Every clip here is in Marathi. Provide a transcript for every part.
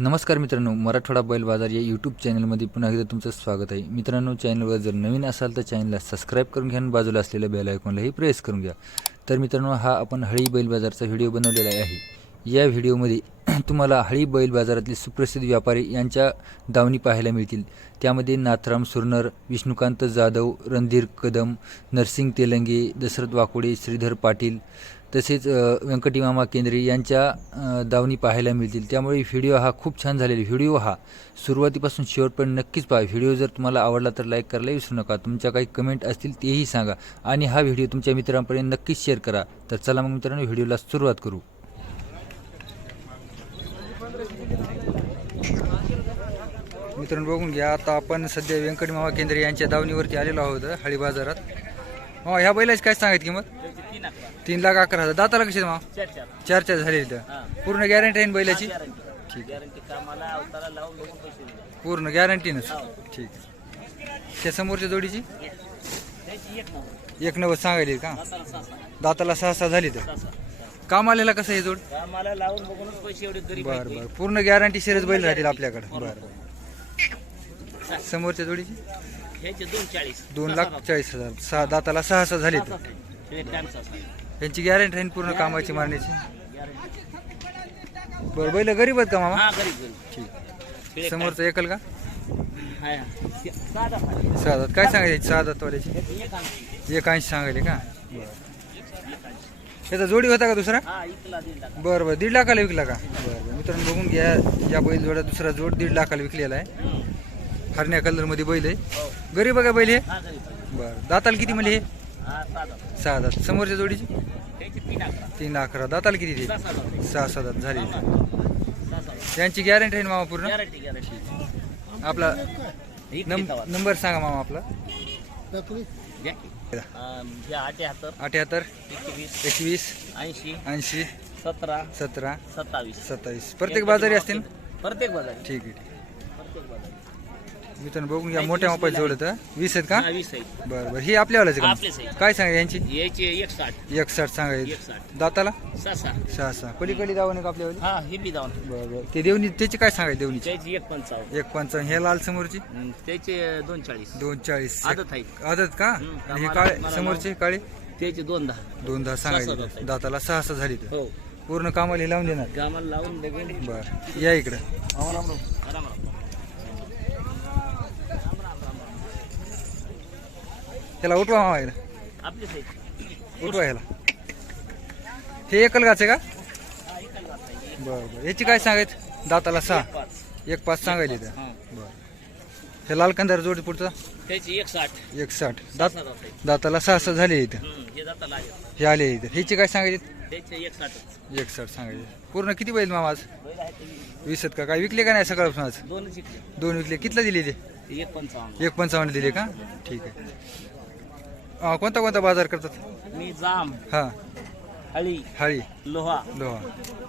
नमस्कार मित्रांनो मराठवाडा बैल बाजार या यूट्यूब चॅनलमध्ये पुन्हा एकदा तुमचं स्वागत आहे. मित्रांनो चॅनलवर जर नवीन असाल तर चॅनलला सबस्क्राईब करून घ्या आणि बाजूला असलेल्या बेल आयकॉनलाही प्रेस करून घ्या. तर मित्रांनो हा आपण हळी बैल बाजारचा व्हिडिओ बनवलेला आहे. या व्हिडिओमध्ये तुम्हाला हळी बैल बाजारातले सुप्रसिद्ध व्यापारी यांच्या दावणी पाहायला मिळतील. त्यामध्ये नाथराम सुरनर विष्णुकांत जाधव रणधीर कदम नरसिंग तेलंगे दशरथ वाकोडे श्रीधर पाटील तसेच व्यंकटीमामा केंद्रे यांच्या दावणी पाहायला मिळतील. त्यामुळे व्हिडिओ हा खूप छान झालेला व्हिडिओ हा सुरुवातीपासून शेवटपर्यंत नक्कीच पहा. व्हिडिओ जर तुम्हाला आवडला तर लाईक करायला विसरू नका. तुमच्या काही कमेंट असतील तेही सांगा. आणि हा व्हिडिओ तुमच्या मित्रांपर्यंत नक्कीच शेअर करा. तर चला मग मित्रांनो व्हिडिओला सुरुवात करू. मित्रांनो बघून घ्या. आता आपण सध्या व्यंकटमामा केंद्रे यांच्या दावणीवरती आलेलो आहोत हळी बाजारात. हो ह्या बैलाची काय सांगायची किंमत? तीन लाख अकरा हजार. दाताला कशी मामा चार चार चार चार झाले इथं पूर्ण गॅरंटी आहे ना बैलाची? गॅरंटी गॅरंटी कामाला अवतारा लावून बघून पैसे दिले पूर्ण गॅरंटीनच ठीक त्या समोरच्या जोडीची? त्याची एक. नंबर एक नव्वद. सांगायली का? दाताला सहा सहा. दाताला सहा सहा झाली तर. सहा काम आलेला कसं आहे जोड? कामाला लावून बघूनच पैसे एवढे गरीब बर बर. पूर्ण गॅरंटी शिरच बैल राहतील आपल्याकडे. बर समोरच्या जोडीची? ह्याचे दोन चाळीस. दोन लाख चाळीस हजार. सहा दाताला सहा सहा झाले तर एक टाइम सहा सहा. यांची गॅरंटी आहे ना पूर्ण कामाची मारण्याची? बरं बैल गरीब आहेत का मामा? हा ठीक. समोरचं एकल का? हा, हा. सहा दात काय सांगायचे सहा दातवाल्याची? एक- ऐंशी सांगायले का? त्याचा जोडी होता का दुसरा? हा बरं बरं. दीड लाखाला विकला का? बरं बरं. मित्रांनो बघून घ्या. या बैल जोडा दुसरा जोड दीड लाखाला विकलेला आहे. हरण्या कलरमध्ये बैल आहे. हो. गरीब आहे का बैल हे? बरं. दाताला किती म्हणजे हे? हा सहा दात. समोरच्या जोडीची? त्याचे तीन अकरा. दाताला किती ते? सहा सहा दात. झाली. सहा सहा यांची गॅरंटी आहे ना मामा पूर्ण? आपला. नंबर सांगा मामा आपला. अठ्याहत्तर एकवीस ऐंशी ऐंशी सतरा सतरा सत्तावीस. सत्तावीस. प्रत्येक बाजारी असतील? प्रत्येक बाजार. ठीक आहे. मित्रांनो बघून घ्या मोठ्या मापाचे जोड आहेत वीस आहेत का? हा, वीस आहे बरं बरं ही आपल्यावालाच का? आपलेच आहे काय सांगा यांची? याचे एक साठ एक साठ साठ दाताला? सहा सहा सहा सहा पलीकडे दावा का आपल्यावाली? हा हे बी जाऊन बरं बरं ते देवणी त्याची काय सांगायचे देवणीची? त्याची एक पंचावन्न. एक पंचावन्न. हे लाल समोरची? हम्म, त्याचे दोन चाळीस दोन चाळीस आदत आहे आदत का? हम्म, आणि हे काळे मला समोरचे काळे? त्याचे दोन दहा. दोन दहा सहा सांगायचे. दाताला सहा सहा झाली तर. हो. पूर्ण कामाला हे लावून देणार? कामाला लावून बघून बर या इकडं. त्याला उठवा मामा याला उठवा ह्याला. हे एकल गाचे का? आहे. बरं बरं. याची काय सांगायचं दाताला सहा. एक पाच सांगायचे त्या. बरं. हे लाल कंदार जोड पुढचा? त्याची एक साठ एक साठ दात. दाताला सहा सहा झाले इथं. हे हे आले इथं. ह्याची काय सांगायचे? एक साठ सांगायचे. पूर्ण किती बैल मामा आज? बैल आहे ते वीस आहेत का? काय विकले का नाही सकाळपासून आज? दोन विकले. कितला दिले ते? एक पंचावन्न दिले का? ठीक आहे. अं, कोणता कोणता बाजार करतात? मी जाम हां. हळी हळी. लोहा लोहा.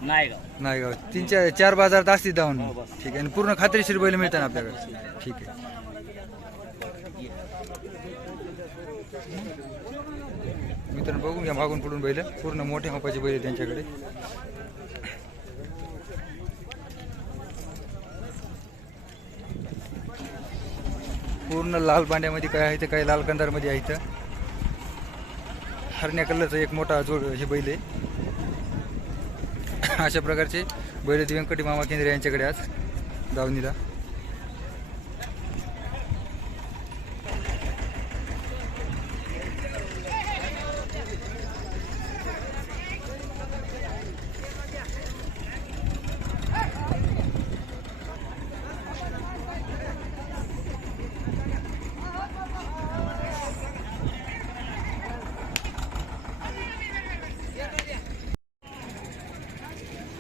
नायगाव. नाही गाव तीन चार चार बाजारात असतील जाऊन हो. ठीक आहे. आणि पूर्ण खात्रीशीर बैल मिळतात आपल्याकडे. ठीक आहे. मित्रांनो बघून घ्या मागून पुढून बैल. पूर्ण मोठ्या मापाचे बैल त्यांच्याकडे. पूर्ण लाल बांड्यामध्ये काय आहे ते काही लाल कंदारमध्ये आहे इथं. हरण्या कलरचा एक मोठा जोड हे बैल आहे. अशा प्रकारचे बैल आहेत. व्यंकटी मामा केंद्रे यांच्याकडे आज दावणीला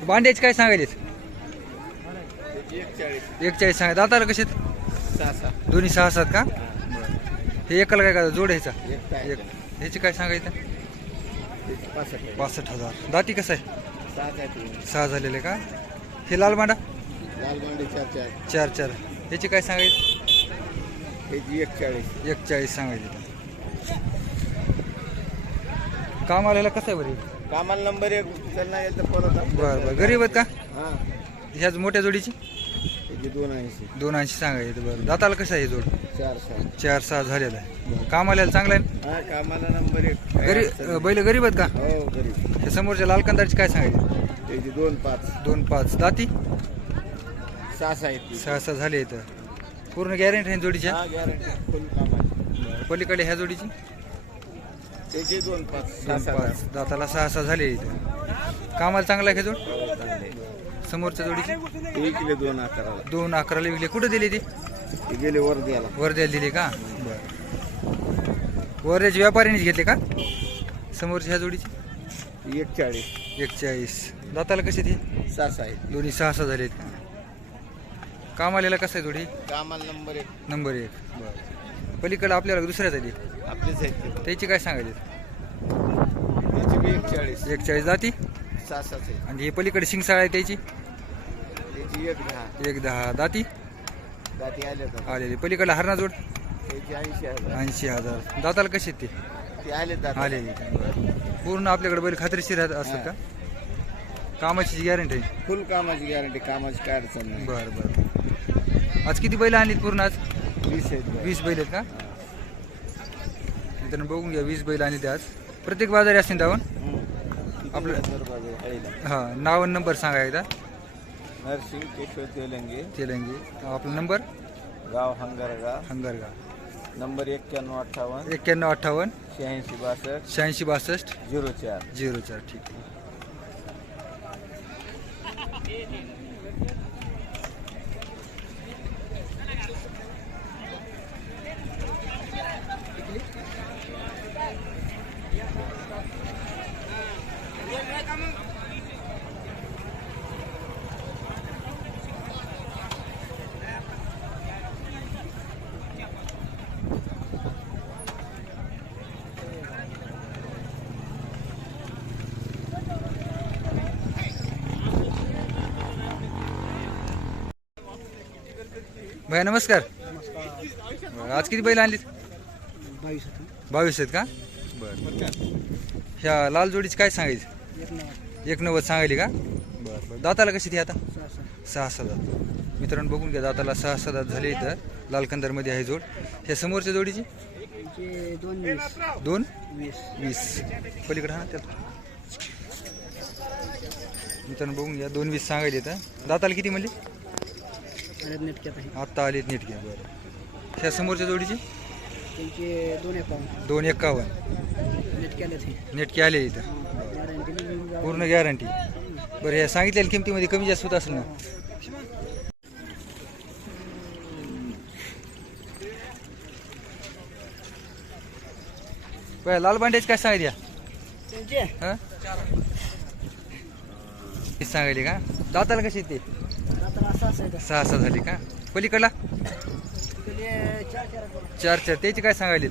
भांड्याचे काय सांगायलेत? एक चाळीस सांगा. दाताला कसे दोन्ही सहा सात का? हे एकाला काय का जोड ह्याचा? एक ह्याची काय सांगायचं? पासष्ट. हजार. दाती कसं आहे? सहा झालेले का? हे लाल लालगोंडे चार चार. चार चार. ह्याची काय सांगायचं? एक चाळीस एक चाळीस सांगायचे. काम आलेला कसं आहे बरं? कामाला नंबर एक चलना येईल तर परत बरं बरं. गरीब आहेत का? हा. ह्याच मोठ्या जोडीची? त्याची दोन ऐंशी दोन ऐंशी सांगायचे बरं. दाताला कसं आहे हे जोड? चार सहा. चार सहा झालेला आहे. काम आलेला चांगला आहे हा कामाला नंबर एक. ना? गरी अं, बैल गरीब आहेत का? हो गरीब. हे समोरच्या लाल कंदारची काय सांगायचे? त्याची दोन पाच. दोन पाच. दाती? सहा सहा आहेत ती. सहा सहा झाले इथं. पूर्ण गॅरंटी आहे जोडीच्या? हा गॅरंटी फुल कामाची. पलीकडे ह्या जोडीची? त्याची दोन पाच दोन पाच. दाताला सहा सहा झाले इथं. कामाला चांगला आहे का जोड? आठ. चांगले. समोरच्या जोडीची? ते विकले दोन अकराला. दोन अकराला विकले. कुठं दिली ती? ते गेले वर द्यायला वर्ध्याला दिली का? बरं. वर्ध्याच्या व्यापाऱ्यानेच घेतले का? समोरच्या ह्या जोडीची? एक चाळीस एकचाळीस. दाताला कशी ती? सहा दोन्ही सहा सहा झालेत. का काम आलेला कसं आहे जोडी? कामाला नंबर एक. नंबर एक. बरं. पलीकडे आपल्याला दुसऱ्या झाली आपलीच आहेत ते. त्याची काय सांगायची? त्याची बी एक चाळीस एकचाळीस जाती? सहा सात आहे. आणि हे पलीकडे शिंगसाळा आहे त्याची? त्याची एक दहा. एक दहा. दाती? दाती आले तर आलेली. पलीकडे हरणा जोड त्याची ऐंशी हजार. ऐंशी हजार. दाताला कशी आहेत ते? ते आले दात. आलेली. पूर्ण आपल्याकडे बैल खात्रीशीर राहत असतात का? कामाची गॅरंटी आहे. फुल कामाची गॅरंटी कामाची काय अडचण नाही. बरं बरं. आज किती बैल आणलीत पूर्ण आज? वीस आहेत. वीस बैल आहेत का? मित्रांनो बघून घ्या वीस बैल आणली आज प्रत्येक बाजारी असतील धावून आपलं-? हां नाव आणि नंबर सांगा एकदा. नरसिंग केशव तेलंगे. तेलंगी. आपला नंबर? गाव हंगारगाव. हंगरगा नंबर एक्क्याण्णव अठ्ठावन्न. एक्क्याण्णव अठ्ठावन्न. शहाऐंशी बासष्ट. शहाऐंशी बासष्ट. झिरो चार. झिरो चार ठीक आहे. भैया नमस्कार. बरं, आज किती बैल आणलीत? बावीस आहेत का? बरं. ह्या लाल जोडीची काय सांगायची? एक नव्वद. सांगायली का? बरं. बरं. दाताला कशी ती आता? सहा सहा. दात. मित्रांनो बघून घ्या दाताला सहा सहा दात झाले इथं. लाल कंदारमध्ये आहे जोड. ह्या समोरच्या जोडीची? दोन वीस. दोन? वीस. वीस. पलीकडे हा त्यात. मित्रांनो बघून घ्या दोन वीस सांगायले इथं. दाताला किती म्हणले? आणि नेटक्यात आहे. आत्ता आलेत नीट घ्या बरं. ह्या समोरच्या जोडीची? त्यांचे दोन दोन एक्कावन्न नेटके आले इथं. पूर्ण गॅरंटी बरं ह्या सांगितलेल्या किमतीमध्ये कमी जास्त होत असेल ना? बरं, लाल बांड्याची काय सांगितल्या त्यांचे? हां? सांगायली का? दाताला कशी ते? आता सहा सहा झाली का? पलीकडला? चार चार चार चार त्याची काय सांगायली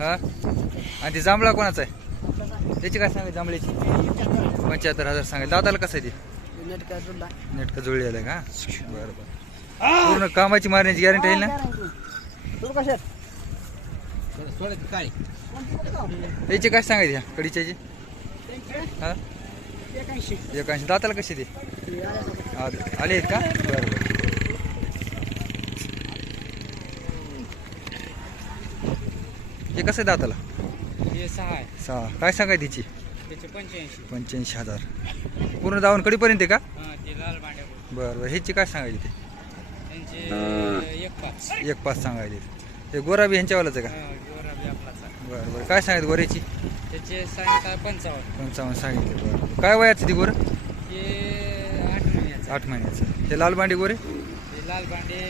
हा? आणि ते जांभळा कोणाचा आहे? त्याची काय सांगायची जांभळ्याची पंच्याहत्तर हजार सांगायला. दाताला कसं आहे ते? नेटका जुळलेला नेटकं आहे का? बरं बरं. पूर्ण कामाची मारण्याची गॅरंटी आहे ना? काय त्याची काय सांगायची ह्या कडीच्याची? हा? एकाऐंशी. एकाऐंशी दाताला कशी ते? आले. आहेत का? बरं बरं. हे कसं आहे दाताला? हे सहा आहे. सहा. काय सांगाय तिची? त्याचे पंच्याऐंशी. पंच्याऐंशी हजार. पूर्ण जाऊन कडीपर्यंत आहे का? हां ते लाल भांड्या बरं बरं. ह्याची काय सांगायची ते? त्यांचे एक पाच. एक पाच सांगायची ते. गोराबी ह्यांच्यावालाच आहे का? गोराबी आपलाचा बरं बरं. काय सांगितलं गोऱ्याची? त्याचे पंचावन्न. पंचावन्न सांगितलं. बरं. काय वयाचं ती गोरं? हे महिन्याचं आठ महिन्याचं. हे लाल बांडी गोरे? हे लाल भांडे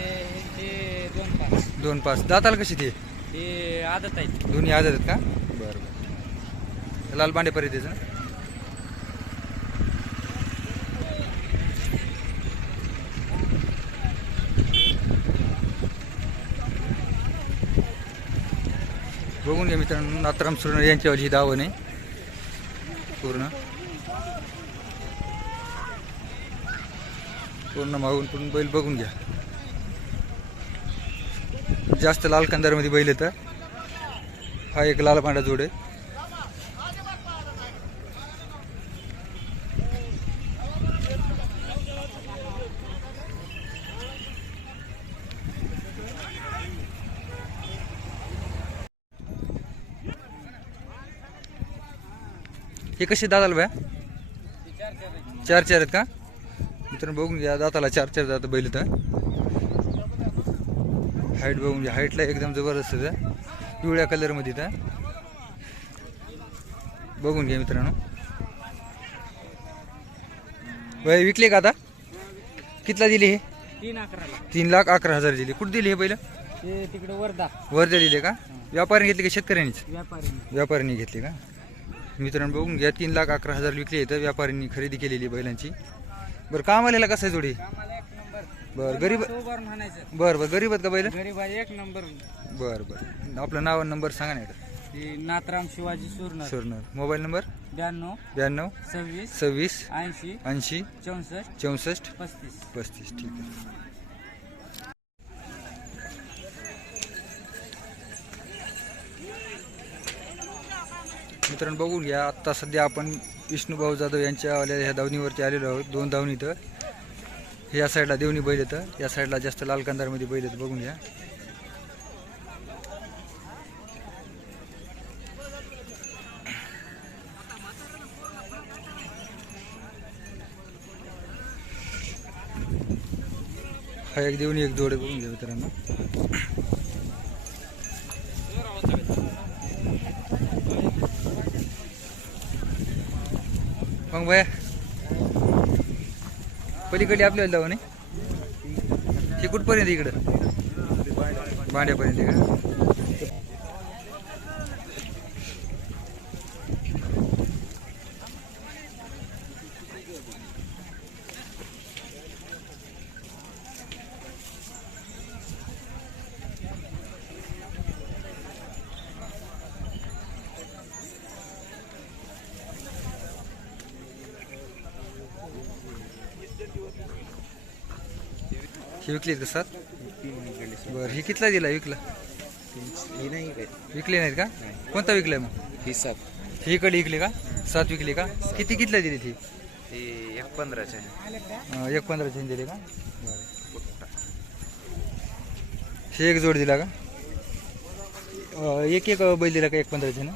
हे दोन पाच. दोन पाच. दाताला कशी ती? हे आदत आहे. दोन्ही आजार आहेत का? बरं बरं. लाल बांडे पर्यंत ना? बघून घ्या मित्रांनो नाथराम सुरणार यांच्यावर ही दावण आहे. पूर्ण. पूर्ण मागून पूर्ण बैल बघून घ्या. जास्त लाल कंदारमध्ये बैल येतं हा. एक लाल पांढरा जोड आहे. हे कसे दादाल बया चार चार आहेत का? मित्रांनो बघून घ्या दाताला चार चार दात बैल तर. हाईट बघून घ्या. हाईटला एकदम जबरदस्त. पिवळ्या कलरमध्ये इथं बघून घ्या मित्रांनो. वय विकले का आता? कितला दिली हे? तीन अकराला. तीन लाख अकरा हजार दिली. कुठं दिली हे पहिलं? तिकडे वर्धा. वर्धा दिले का? व्यापाऱ्याने घेतली का शेतकऱ्यांनीच? व्यापारी. व्यापाऱ्यांनी घेतली का? मित्रांनो बघून घ्या. तीन लाख अकरा हजार विकले इथं व्यापाऱ्यांनी खरेदी केलेली बैलांची. बरं काम आलेला कसं आहे जोडी? एक नंबर. बरं गरीब सोबर म्हणायचं. बरं बरं गरीब आहेत का बैल? गरीब आहे एक नंबर. बरं बरं. आपलं नाव आणि नंबर सांगा ना एकदा. ती नाथराम शिवाजी सुरनर. सुरनर. Mobile number? ब्याण्णव ब्याण्णव सव्वीस सव्वीस ऐंशी ऐंशी चौसष्ट चौसष्ट पस्तीस. पस्तीस. ठीक आहे. मित्रांनो बघून घ्या. आत्ता सध्या आपण विष्णुभाऊ जाधव यांच्या ह्या धावणीवरती आलेलो आहोत. दोन धावणी इथं. या साईडला देवणी बैल येतं. या साईडला जास्त लाल कांदारमध्ये बैल येतं. बघून घ्या. हा एक देवणी एक जोड बघून घ्या मित्रांनो. मग भया. पलीकडे आपल्याला जाऊ नाही. ते कुठपर्यंत इकडं? भांड्यापर्यंत इकडं. हे विकली का सात? बरं ही कितला दिला विकला? विकले नाहीत का? कोणता विकलाय मग? ही सात. ही इकडे विकली का? सात विकली का? किती कितला दिली ती? ती एक पंधराचे अं, एक पंधराची दिली का? हे एक जोड दिला का? अं, एक एक बैल दिला का एक पंधराचे ना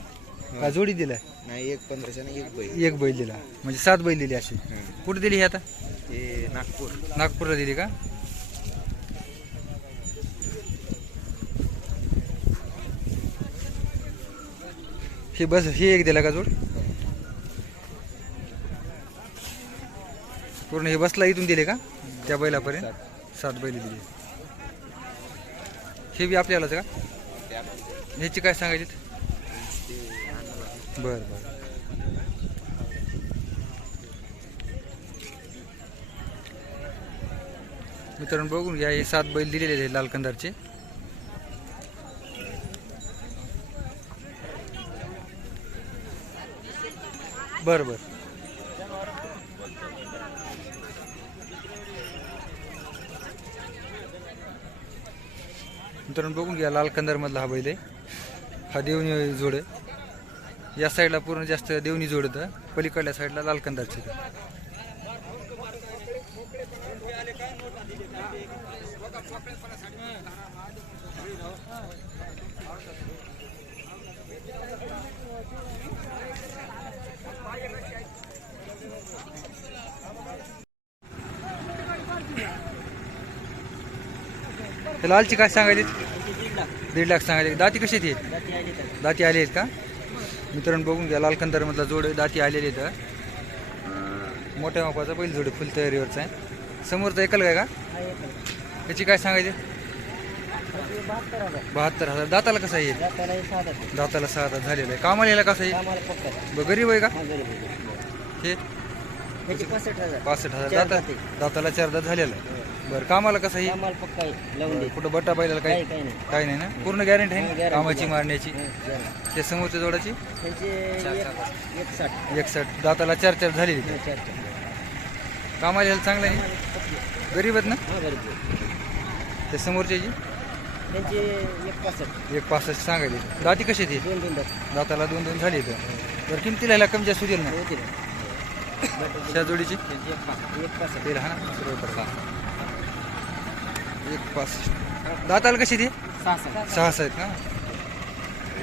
का जोडी दिला नाही एक पंधराचे आणि एक बैल. एक बैल दिला. म्हणजे सात बैल दिली अशी. कुठे दिली ही आता? हे नागपूर. नागपूरला दिली का? हे बस हे एक दिला का जोड? पूर्ण हे बसला इथून दिले का? त्या बैलापर्यंत? सात. बैल दिली. हे बी आपल्यालाच का? ह्याची काय सांगायची बर बर. मित्रांनो बघून घ्या हे सात बैल दिलेले आहेत लाल कंदारचे बर बर मित्रांनो बघून घ्या लाल कंदार मधला हा बैल आहे. हा देवणी जोड आहे. या साईडला पूर्ण जास्त देवणी जोडतं पलीकडल्या साईडला लाल कंदारचे हे लालची काय सांगायची? दीड लाख सांगायचे. दाती कशी ती दाती आली आहेत का? मित्रांनो बघून घ्या. लाल कंदारमधला जोड दाती आलेली आहेत. मोठ्या मापाचा बैल जोड फुल तयारीवरचा आहे. समोरचा एकल काय का? याची काय सांगायचे? बहात्तर हजार. दाताला कसा येईल दाताला सहा हजार झालेला आहे. कामाला यायला कसा येईल गरीब आहे का? हे पासष्ट हजार. दाता दाताला चार दात झालेला आहे. बरं कामाला कसं येईल कुठं बट्टा पाहिल्याला काही काही नाही ना? पूर्ण गॅरंटी आहे? ना कामाची मारण्याची? त्या समोरच्या जोडाची? एकसठ दाताला चार चार झालेली? कामाला यायला चांगलं आहे? गरीब आहेत ना? त्या समोरच्याची एक पासष्ट. सांगायली दाती कशी ती दाताला दोन दोन झाली तर बरं किमतीला ह्याला कमी जास्त होतील. ना त्या जोडीची ना. एक पासष्ट दाताला कशी ती? सहा सहा आहेत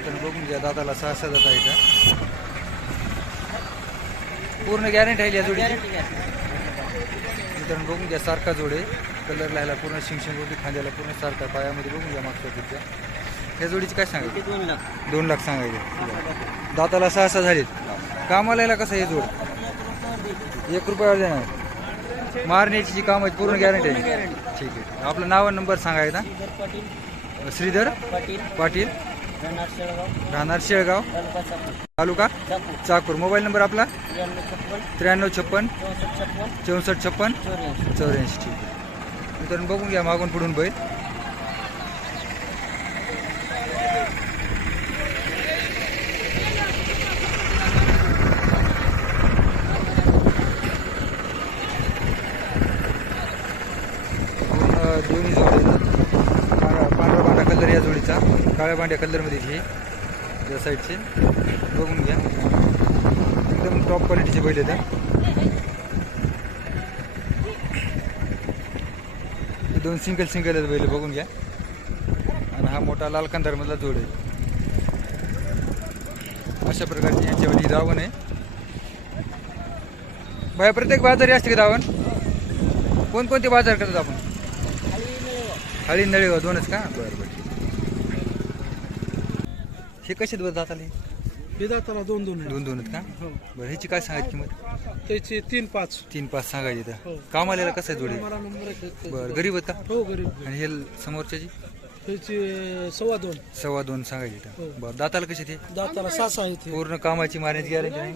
तर बघून घ्या दाताला सहा सहा दात आहेत पूर्ण गॅरंटी आहे या जोडीची? मित्रांनो बघून घ्या सारखा जोड आहे. कलर लायला पूर्ण शिंगशिंग होती खांद्याला पूर्ण सारखा पायामध्ये बघून घ्या मागच्या तिथच्या ह्या जोडीची काय सांगायची? दोन लाख. दोन लाख सांगायचे. दाताला सहा सहा झालेत. कामाला कसं आहे हे जोड? एक रुपयावर देणार. मारण्याची जी काम आहे पूर्ण गॅरंटी आहे. ठीक आहे. आपलं नाव आणि नंबर सांगायचा श्रीधर पाटील. राहणार शेळगाव. तालुका चाकूर. मोबाईल नंबर आपला? त्र्याण्णव छप्पन. चौसष्ट छप्पन. चौऱ्याऐंशी. ठीक आहे. मित्रांनो बघून घ्या मागून पुढून बैल पूर्ण दोन्ही जोडी काळा पांढरा पांढरा कलर या जोडीचा काळ्या पांढऱ्या कलरमध्ये हे या साईडचे. बघून घ्या. एकदम टॉप क्वालिटीचे बैल आहेत दोन सिंगल सिंगल आहेत बैल बघून घ्या. आणि हा मोठा लाल कंधारमधला जोड आहे. अशा प्रकारची यांच्यावरती दावण आहे. बाया प्रत्येक बाजारी असते का दावण कोणकोणते बाजार करतात आपण? हळी नळेगाव हो. हो, दोनच का? बरं बरं. हे कसे बरं दाताले हे दाताला दोन दोन आहे दोन दोन आहेत का? हो. बरं ह्याची काय सांगायची किंमत? त्याचे तीन पाच. तीन पाच सांगायची तर. हो. कामाला कसं आहे जोडी? मला नंबर आहे त्याचे. बरं गरीब आहेत का? हो गरीब आणि हे समोरच्याची? त्याचे सव्वा दोन. सव्वा दोन सांगायची तर. हो. बरं दाताला कशी ते दाताला सास आहे ते पूर्ण कामाची मारण्याची गॅरंटी नाही?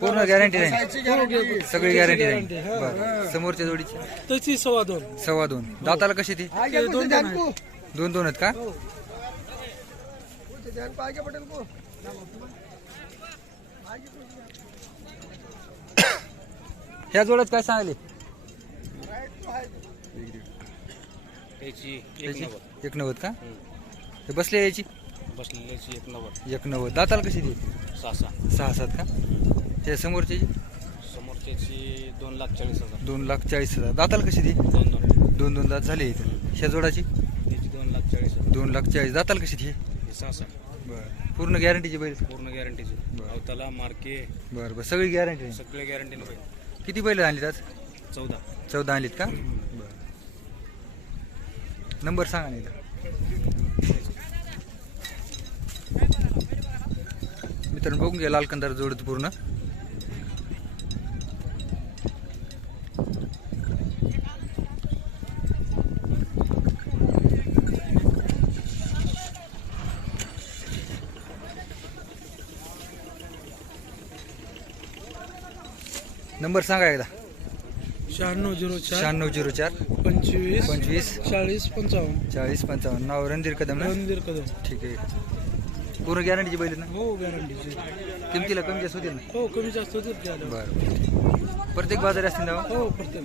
पूर्ण गॅरंटी नाही. सगळी गॅरंटी नाही हो. बरं समोरच्या जोडीची? त्याची सव्वा दोन. सव्वा दोन. दाताला कशी ती ते दोन दोन. दोन दोन आहेत का? ह्या जोड्यात काय सांगले? त्याची एक नव्वद. का? हे बसले याची? बसलेल्याची एक नव्वद. एक नव्वद. दाताला कशी ती सहा सहा. सहा सात का? हे समोरची समोरच्याची दोन लाख चाळीस हजार. दोन लाख चाळीस हजार. दाताला कशी ती दोन दोन. दोन दोन दात झाले इथं. ह्या जोडाची? त्याची दोन लाख चाळीस हजार. दोन लाख चाळीस. दाताला कशी ती हे सहा सहा. बरं पूर्ण गॅरंटीची बैल. पूर्ण गॅरंटीची बरं. अवताला मार्के. बरं बरं. सगळी गॅरंटी सगळे गॅरंटीने पाहिजे किती बैल आणलीत आज? चौदा. चौदा आणलीत का? बरं. नंबर सांगा नाही मित्रांनो बघून घ्या लाल कंदार जोडत पूर्ण. नंबर सांगा एकदा शहाण्णव झिरो चार शहाण्णव झिरो चार पंचवीस पंचवीस चाळीस पंचावन्न चाळीस पंचावन्न नाव रणधीर कदम ना रणधीर कदम ठीक आहे पूर्ण गॅरंटीची बैल ना हो गॅरंटीचे किमतीला कमी जास्त होतील ना हो कमी जास्त होतील ते. बरं प्रत्येक बाजारी असतील ना हो प्रत्येक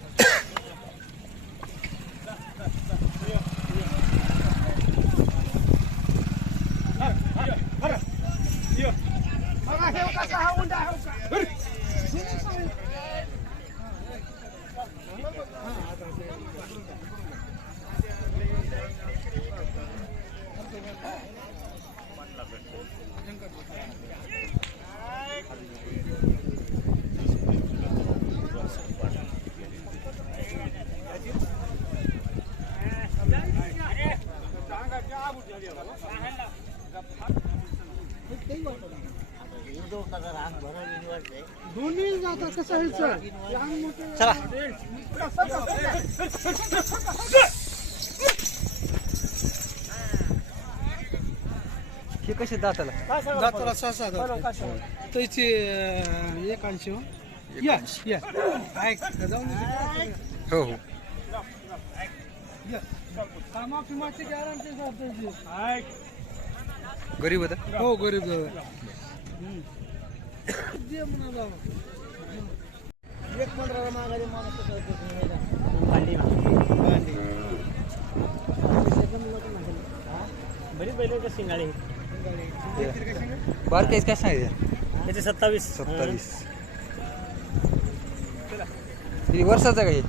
बदल. हे कसे दाताला दाताला सहा सहा दात. त्याचे एक हो. या या ऐक, जाऊन. हो हो गरीब होता हो गरीब एक पंधराला मागायला माणूस बैल शिंगाळे बारकाईच काय सांगितलं? त्याचे सत्तावीस. सत्तावीस. वर्षाचा काय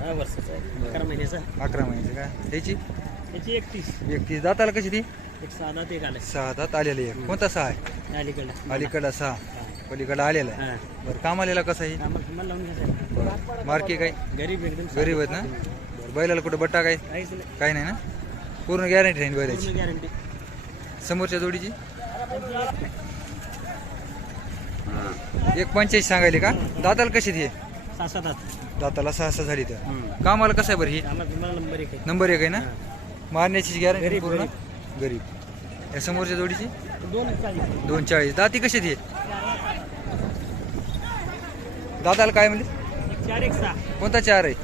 हा वर्षाचा आहे. अकरा महिन्याचा. अकरा महिन्याचं का? ह्याची त्याची एकतीस. एकतीस. दाताला कशी ती? एक साधा ते आलं. सहा दात आलेली आहे. कोणता सहा आहे? अलीकडला. अलीकडा सहा. पलीकडा आलेला आहे. हा. बरं काम आलेला कसा आहे? आम्हाला तुम्हाला लावून घ्यायचं बरं. मार्के काय? गरीब एकदम गरीब आहेत ना? बरं बैलाला कुठं बट्टा काय? काहीच नाही. काही नाही ना? पूर्ण गॅरंटी राहील बैलाची? पूर्ण गॅरंटी समोरच्या जोडीची? एक पंचायत सांगायली का? दाताला कशी ती सहा सात आठ दाताला सहा सहा झाली तर. कामाला कसं आहे बरं ही? आम्हाला तुम्हाला नंबर एक आहे. नंबर एक आहे ना? मारण्याची गॅरंटी गरीब, पूर्ण? गरीब. या समोरच्या जोडीची? दोन चाळीस. दोन चाळीस. दाती कशी ती दाताला काय म्हणले? एक चार एक सहा. कोणता चार आहे?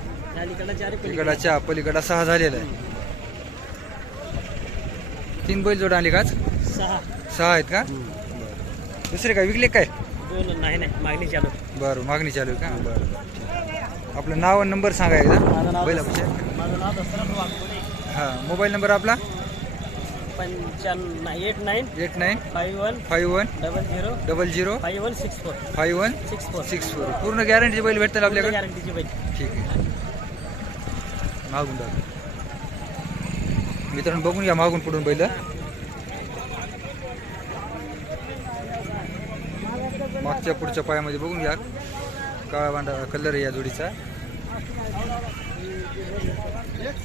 अलीकडला चार आहे, पलीकडा चार. पलीकडा सहा झालेला आहे. तीन बैल जोड आणली काच सहा. सहा आहेत का? दुसरे काय? विकले काय? दोन नाही नाही. मागणी चालू. बरं मागणी चालू आहे का? बरं बरं. आपलं नाव आणि नंबर सांगा एकदा. बैलापेक्षा माझं नाव हां मोबाईल नंबर आपला? पंच्याण्णव eight nine eight nine five one five one double zero double zero five one six four. Five one six four. Six four. पूर्ण गॅरंटी बैल भेटतात आपल्याकडे? गॅरंटीची बैल. ठीक आहे. मागून मित्रांनो बघून घ्या मागून पुढून बैल. मागच्या पुढच्या पायामध्ये बघून घ्या. काळा बांडा कलर आहे या जोडीचा. एक